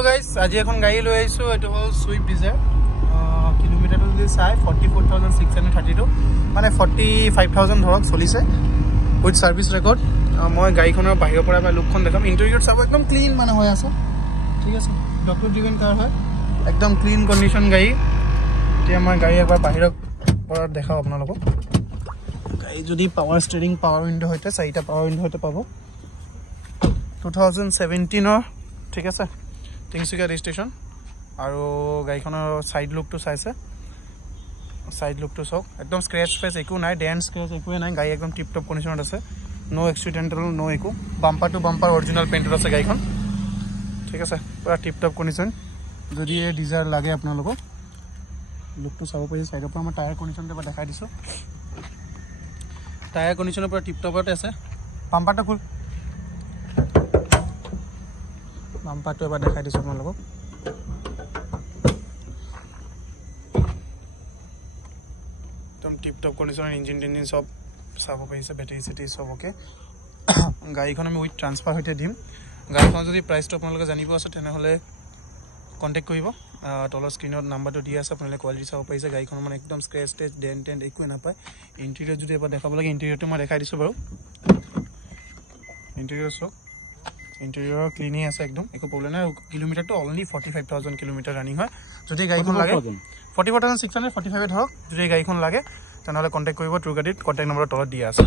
Hello guys, আজি এখন গাড়ী লৈ আইছো এটো হল সুইফট ডিজায়ার কিলোমিটার যদি চাই 44632 মানে 45000 ধৰক চলিছে উইথ সাৰ্ভিস ৰেকৰ্ড মই গাড়ীখনৰ বাহিৰৰ পৰা মই লুকখন দেখাম ইন্টেৰিয়ৰ সব একদম ক্লিন মানে হৈ আছে ঠিক আছে ডক্টৰ ড্ৰিভেন কাৰ হয় একদম ক্লিন কন্ডিশন গাড়ী এতিয়া মই গাড়ী একবাৰ বাহিৰৰ পৰা দেখাও আপোনালোকক গাড়ী যদি পাৱাৰ স্টিয়াৰিং পাৱাৰ উইন্ডো হইতে চাৰিটা পাৱাৰ উইন্ডো হইতে পাবো 2017 ৰ ঠিক আছে তিনসুকিয়া ৰেজিষ্ট্ৰেচন আৰু গাড়ীখনৰ সাইড লুকটো চাইছে সাইড লুকটো সব একদম স্ক্র্যাচ ফেস একো নাই ডেন্ট স্ক্র্যাচ একো নাই গাড়ী একদম টিপ টপ কন্ডিশনত আছে নো এক্সিডেন্টাল নো একো bumper to bumper original painted আছে গাড়ীখন ঠিক আছে পুৰা টিপ টপ কন্ডিশন যদি এই ডিজায়াৰ লাগে আপোনালোকক লুকটো চাব পাৰি সাইডৰ পৰা মই টায়াৰ কন্ডিশনটো দেখাই দিছো টায়াৰ কন্ডিশনৰ পুৰা টিপ টপতে আছে বাম্পাৰটো খুল বাম্পাৰটো এবাৰ দেখাই দিছো আপোনালোকক একদম টিপ টপ কন্ডিশনৰ ইঞ্জিন সব চাব পাৰিছে বেটাৰি সিটি সব ওকে গাড়ীখন আমি উইথ ট্ৰান্সফাৰ হইতে দিম গাড়ীখন যদি প্ৰাইসটো আপোনালোকে জানিব আছে তেনেহলে কন্টাক্ট কৰিব তলৰ স্ক্ৰিনত নাম্বাৰটো দি আছে আপোনালোকে কোৱালিটি চাব পাৰিছে গাড়ীখন মানে একদম স্ক্ৰ্যাচ টেচ ডেন্ট একো নাপায় ইন্টেৰিয়ৰ যদি এবাৰ দেখাব লাগে ইন্টেৰিয়ৰটো মই দেখাই দিছো বাৰু ইন্টেৰিয়ৰ সব ইন্টেৰিয়ৰ ক্লিনিং আছে একদম একো প্ৰবলেম নাই কিলোমিটাৰটো অনলি 45000 কিলোমিটাৰ ৰানিং হয় যদি গাড়ীখন লাগে 44645 ধৰক যদি গাড়ীখন লাগে তেনেহলে কন্টাক্ট কৰিব ট্ৰু গাড়ীত কন্টাক্ট নম্বৰ তলত দিয়া আছে